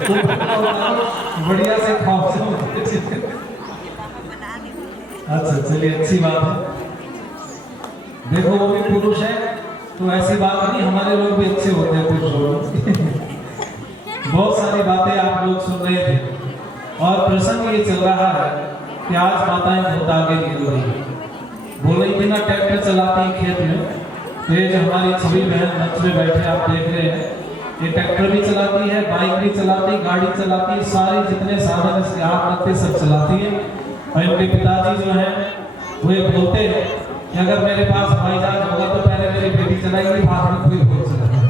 बढ़िया से खाओ। अच्छा चलिए, अच्छी बात है। देखो वो भी पुरुष है तो ऐसी बात नहीं, हमारे लोग भी अच्छे होते हैं पुरुष लोग। बहुत सारी बातें आप लोग सुन रहे थे और प्रसंग ये चल रहा है कि आज माताएं बहुत आगे निकल रही है। बोल रही थी ना, ट्रैक्टर चलाती है खेत में, तो ये जो हमारी छवि बहन मंच में बैठे आप देख रहे हैं, ये ट्रैक्टर भी चलाती है, बाइक भी चलाती है, गाड़ी चलाती है, सारे जितने साधन इसके हाथ लगते सब चलाती है। और इनके पिताजी जो हैं वो ये बोलते हैं कि अगर मेरे पास हवाई जहाज होगा तो पहले मेरी बेटी चलाएगी, बाद में कोई और चलाएगा।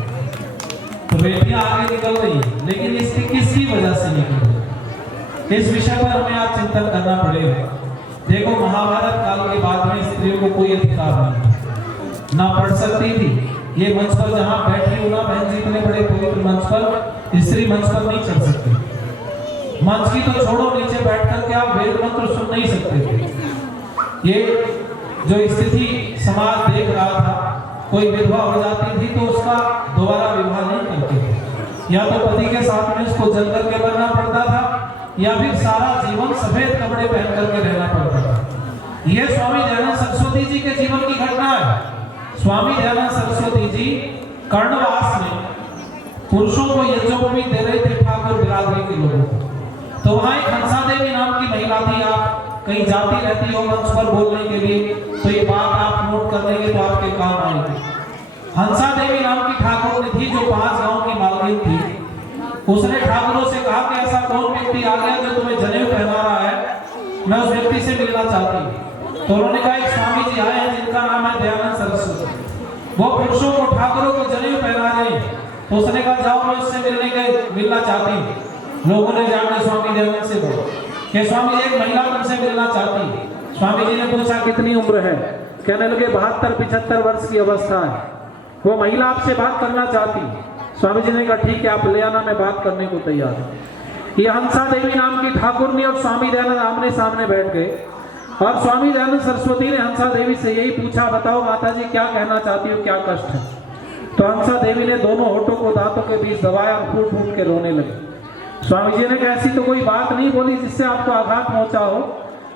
तो बेटियां आगे निकल रही है, लेकिन इसकी किसकी वजह से निकल रही है, इस विषय पर हमें आज चिंतन करना पड़ेगा। देखो महाभारत काल के बाद में स्त्रियों को कोई अधिकार नहीं, ना पढ़ सकती थी। ये मंच पर जहाँ बैठी हूँ ना बहन जी, इतने बड़े पवित्र मंच पर स्त्री मंच पर नहीं चढ़ सकती। मंच की तो छोड़ो, नीचे बैठ करके आप वेद मंत्र सुन नहीं सकते थे। ये जो स्थिति समाज देख रहा था, कोई विधवा हो जाती थी तो उसका दोबारा विवाह नहीं करते थे, या तो पति के साथ में उसको जल करके मरना पड़ता था, या फिर सारा जीवन सफेद कपड़े पहन करके रहना पड़ता था। यह स्वामी दयानंद सरस्वती जी के जीवन की घटना है। स्वामी दयानंद सरस्वती जी कर्णवास में पुरुषों को यज्ञोपवीत दे रहे थे ठाकुर बिरादरी के लोगों को। तो वहां एक हंसा देवी नाम की महिला थी। आप कहीं जाती रहती हो मंच पर बोलने के लिए तो ये बात आप नोट कर लेंगे तो आपके काम आएगी। हंसा देवी नाम की ठाकुर ने थी जो 5 गांव की मालकिन थी। उसने ठाकुरों से कहा कि ऐसा कौन व्यक्ति आ गया जो तुम्हें जनेऊ पहना रहा है, मैं उस व्यक्ति से मिलना चाहती हूँ। तो उन्होंने कहा एक स्वामी जी आए हैं जिनका नाम है दयानंद सरस्वती, वो पुरुषों को ठाकुरों को जनेऊ पहना रहे हैं। तो उसने कहा जाओ मैं उससे मिलना चाहती हूँ। लोगों ने जाकर स्वामी दयानंद से बोला कि स्वामी एक महिला तुमसे मिलना चाहती है। स्वामी जी ने पूछा कितनी उम्र है, कहने लगे 72-75 वर्ष की अवस्था है, वो महिला आपसे बात करना चाहती है। स्वामी जी ने कहा ठीक है आप ले आना, मैं बात करने को तैयार हूँ। ये हंसा देवी नाम की ठाकुर ने और स्वामी दयानंद आमने सामने बैठ गए और स्वामी दयानंद सरस्वती ने हंसा देवी से यही पूछा, बताओ माता जी क्या कहना चाहती हो, क्या कष्ट है। तो हंसा देवी ने दोनों होठों को दांतों के बीच दबाया और फूट फूट के रोने लगे। स्वामी जी ने कहा ऐसी तो कोई बात नहीं बोली जिससे आपको आघात पहुंचा हो,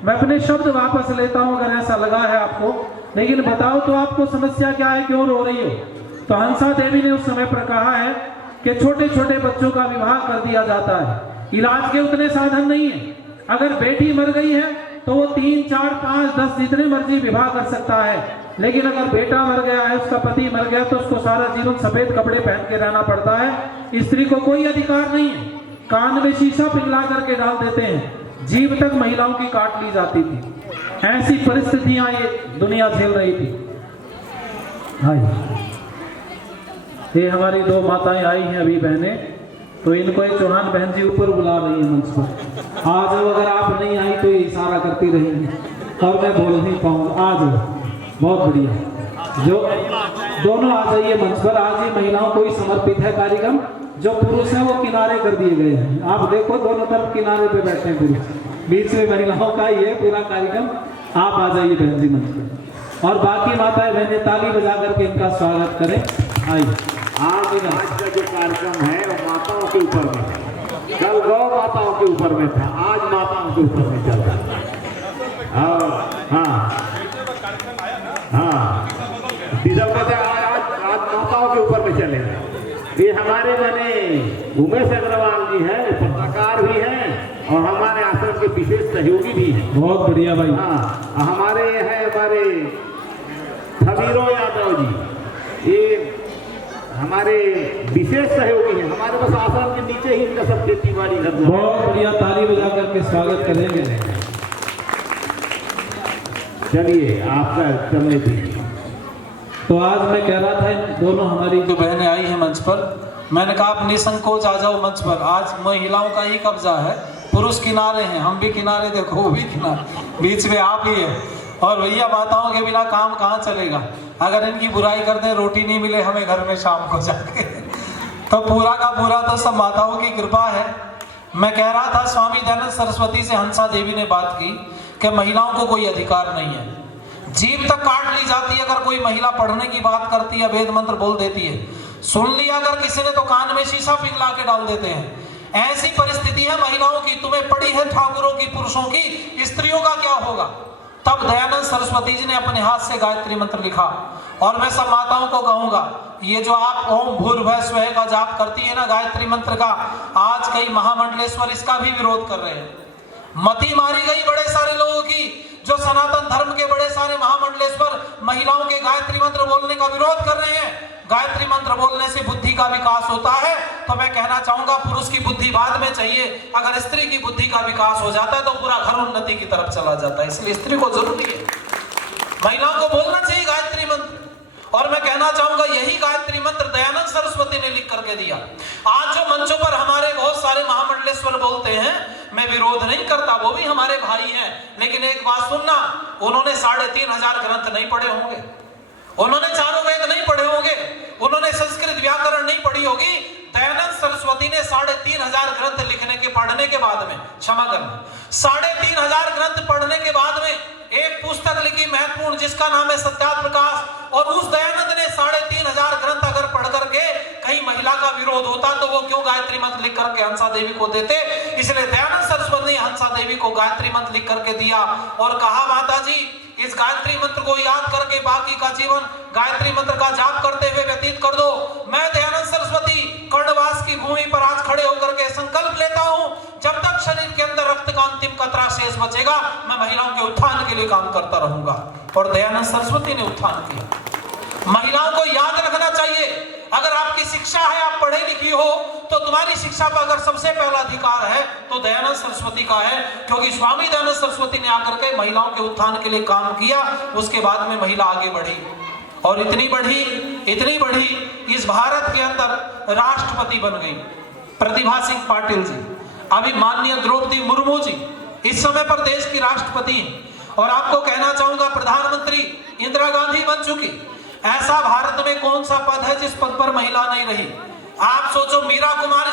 मैं अपने शब्द वापस लेता हूं अगर ऐसा लगा है आपको, लेकिन बताओ तो आपको समस्या क्या है, क्यों रो रही हो। तो हंसा देवी ने उस समय पर कहा है कि छोटे छोटे बच्चों का विवाह कर दिया जाता है, इलाज के उतने साधन नहीं है। अगर बेटी मर गई है तो वो 3, 4, 5, 10 जितने मर्जी विवाह कर सकता है, लेकिन अगर बेटा मर गया है, उसका पति मर गया तो उसको सारा जीवन सफेद कपड़े पहन के रहना पड़ता है। स्त्री को कोई अधिकार नहीं है। कान में शीशा पिघला करके डाल देते हैं, जीभ तक महिलाओं की काट ली जाती थी। ऐसी परिस्थितियां ये दुनिया झेल रही थी। हाँ, ये हमारी 2 माताएं आई हैं अभी बहनें, तो इनको एक चौहान बहन जी ऊपर बुला रही है मंच पर। आज अगर आप नहीं आई तो ये इशारा करती रहेंगी और मैं बोल नहीं पाऊंगा। आज बहुत बढ़िया, जो दोनों आ जाइए मंच पर। आज ये महिलाओं को ही समर्पित है कार्यक्रम। जो पुरुष है वो किनारे कर दिए गए हैं, आप देखो दोनों तरफ किनारे पे बैठे हैं पुरुष, बीच में महिलाओं का ही है पूरा कार्यक्रम। आप आ जाइए बहन जी मंच पर और बाकी माताएं बहनें ताली बजा करके इनका स्वागत करें। आइए। आज का जो कार्यक्रम है वो माताओं के ऊपर में है, कल गौ माताओं के ऊपर में था, आज माताओं के ऊपर में चल रहा है। हाँ डीजल पता आज माताओं के ऊपर में चलेगा। ये हमारे बने उमेश अग्रवाल जी हैं, पत्रकार भी हैं और हमारे आश्रम के विशेष सहयोगी भी हैं। बहुत बढ़िया भाई। हाँ, हमारे हैं हमारे खबीरों यादव जी, ये हमारे विशेष सहयोगी हैं। हमारे बस आश्रम के नीचे ही इनका सब खेती बाड़ी घर। बहुत बढ़िया, ताली बजा करके स्वागत करेंगे। चलिए आपका समय दीजिए। तो आज मैं कह रहा था इन दोनों हमारी जो बहनें आई हैं मंच पर, मैंने कहा आप निसंकोच आ जाओ मंच पर। आज महिलाओं का ही कब्जा है, पुरुष किनारे हैं, हम भी किनारे, देखो वो भी किनारे, बीच में आप ही है। और भैया माताओं के बिना काम कहाँ चलेगा। अगर इनकी बुराई कर दें, रोटी नहीं मिले हमें घर में शाम को जाके, तो पूरा का पूरा तो सब माताओं की कृपा है। मैं कह रहा था स्वामी दयानंद सरस्वती से हंसा देवी ने बात की कि महिलाओं को कोई अधिकार नहीं है, जीभ तक काट ली जाती है अगर कोई महिला पढ़ने की बात करती है, वेद मंत्र बोल देती है। सुन लिया अगर किसी ने तो कान में शीशा पिघला के डाल देते हैं। ऐसी परिस्थिति है महिलाओं की, तुम्हें पड़ी है ठाकुरों की, पुरुषों की, स्त्रियों का क्या होगा। तब दयानंद सरस्वती जी ने अपने हाथ से गायत्री मंत्र लिखा। और मैं सब माताओं को कहूंगा, ये जो आप ओम भूर्भुवः स्वः का जाप करती है ना गायत्री मंत्र का, आज कई महामंडलेश्वर इसका भी विरोध कर रहे हैं। मती मारी गई बड़े सारे लोगों की, जो सनातन धर्म के बड़े सारे महामंडलेश्वर महिलाओं के गायत्री मंत्र बोलने का विरोध कर रहे हैं। गायत्री मंत्र बोलने से बुद्धि का विकास होता है, तो मैं कहना चाहूंगा पुरुष की बुद्धि बाद में चाहिए, अगर स्त्री की बुद्धि का विकास हो जाता है तो पूरा घर उन्नति की तरफ चला जाता है। इसलिए स्त्री को जरूरी है, महिलाओं को बोलना चाहिए गायत्री मंत्र। और मैं कहना चाहूंगा यही गायत्री मंत्र दयानंद सरस्वती ने लिख करके दिया। आज जो मंचों पर हमारे बहुत सारे महामंडलेश्वर बोलते हैं, मैं विरोध नहीं करता, वो भी हमारे भाई हैं, लेकिन एक बात सुनना, उन्होंने 3500 ग्रंथ नहीं पढ़े होंगे, उन्होंने चारों वेद नहीं पढ़े होंगे, उन्होंने संस्कृत व्याकरण नहीं पढ़ी होगी। दयानंद सरस्वती ने 3500 ग्रंथ लिखने के पढ़ने के बाद में, क्षमा करना, 3500 ग्रंथ पढ़ने के बाद में एक पुस्तक लिखी महत्वपूर्ण, जिसका नाम है सत्यार्थ प्रकाश। और उस दयानंद ने 3500 ग्रंथ अगर पढ़ करके कहीं महिला का विरोध होता तो वो क्यों गायत्री मंत्र लिख करके हंसा देवी को देते। इसलिए दयानंद सरस्वती ने हंसा देवी को गायत्री मंत्र लिख करके दिया और कहा, माता जी इस गायत्री मंत्र को याद करके बाकी का जीवन गायत्री मंत्र का जाप करते हुए व्यतीत कर दो। मैं दयानंद सरस्वती कर्णवास की भूमि पर आज खड़े होकर के संकल्प लेता हूं, जब तक शरीर के अंदर रक्त का अंतिम कतरा शेष बचेगा, मैं महिलाओं के उत्थान के लिए काम करता रहूंगा। और दयानंद सरस्वती ने उत्थान किया। महिलाओं को याद रखना चाहिए, अगर आपकी शिक्षा है, आप पढ़े लिखी हो, तो तुम्हारी शिक्षा पर अगर सबसे पहला अधिकार है तो दयानंद सरस्वती का है, क्योंकि स्वामी दयानंद सरस्वती ने आकर के महिलाओं के उत्थान के लिए काम किया। उसके बाद में महिला आगे बढ़ी और इतनी बढ़ी इस भारत के अंदर राष्ट्रपति बन गई प्रतिभा सिंह पाटिल जी। अभी माननीय द्रौपदी मुर्मू जी इस समय पर देश की राष्ट्रपति हैं। और आपको कहना चाहूंगा, प्रधानमंत्री इंदिरा गांधी बन चुकी। ऐसा भारत में कौन सा पद है जिस पद पर महिला नहीं रही। आप सोचो, मीरा कुमारी